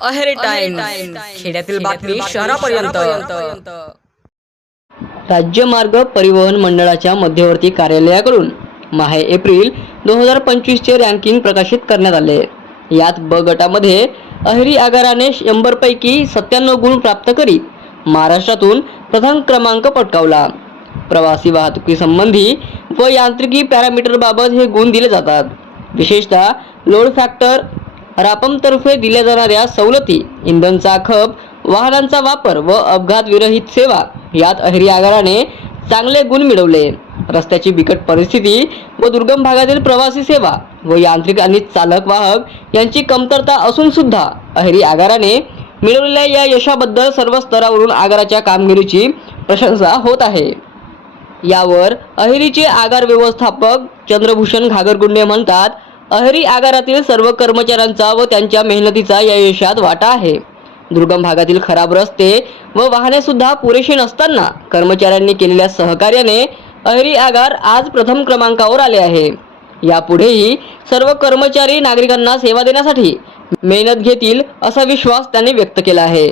Aheri time खेड्यातील बातमी शहरापर्यंत. राज्य मार्ग परिवहन मंडळाच्या मध्यवर्ती कार्यालयाकडून माहे एप्रिल दोन हजार पंचवीसचे रँकिंग प्रकाशित करण्यात आले. यात ब गटामध्ये अहेरी आगाराने शंभरपैकी सत्त्याण्णव गुण प्राप्त करीत महाराष्ट्रातून प्रथम क्रमांक पटकावला. प्रवासी वाहतुकीसंबंधी व यांत्रिकी पॅरामीटरबाबत हे गुण दिले जातात. विशेषतः लोड फॅक्टर रापमतर्फे दिल्या जाणाऱ्या सवलती इंधनचा खप वाहनांचा वापर व अपघात विरहित सेवा यात अहेरी आगाराने चांगले गुण मिळवले. रस्त्याची बिकट परिस्थिती व दुर्गम भागातील प्रवासी सेवा व यांत्रिक आणि चालक वाहक यांची कमतरता असून सुद्धा अहेरी आगाराने मिळवलेल्या या यशाबद्दल सर्व स्तरावरून आगाराच्या कामगिरीची प्रशंसा होत आहे. यावर अहेरीचे आगार व्यवस्थापक चंद्रभूषण घागरगुंडे म्हणतात अहेरी आगारातील सर्व कर्मचाऱ्यांचा व त्यांच्या मेहनतीचा या यशात वाटा आहे. दुर्गम भागातील खराब रस्ते व वाहने सुद्धा पुरेशी नसताना कर्मचाऱ्यांनी केलेल्या सहकार्याने अहरी आगार आज प्रथम क्रमांकावर आले आहे. यापुढेही सर्व कर्मचारी नागरिकांना सेवा देण्यासाठी मेहनत घेतील असा विश्वास त्यांनी व्यक्त केला आहे.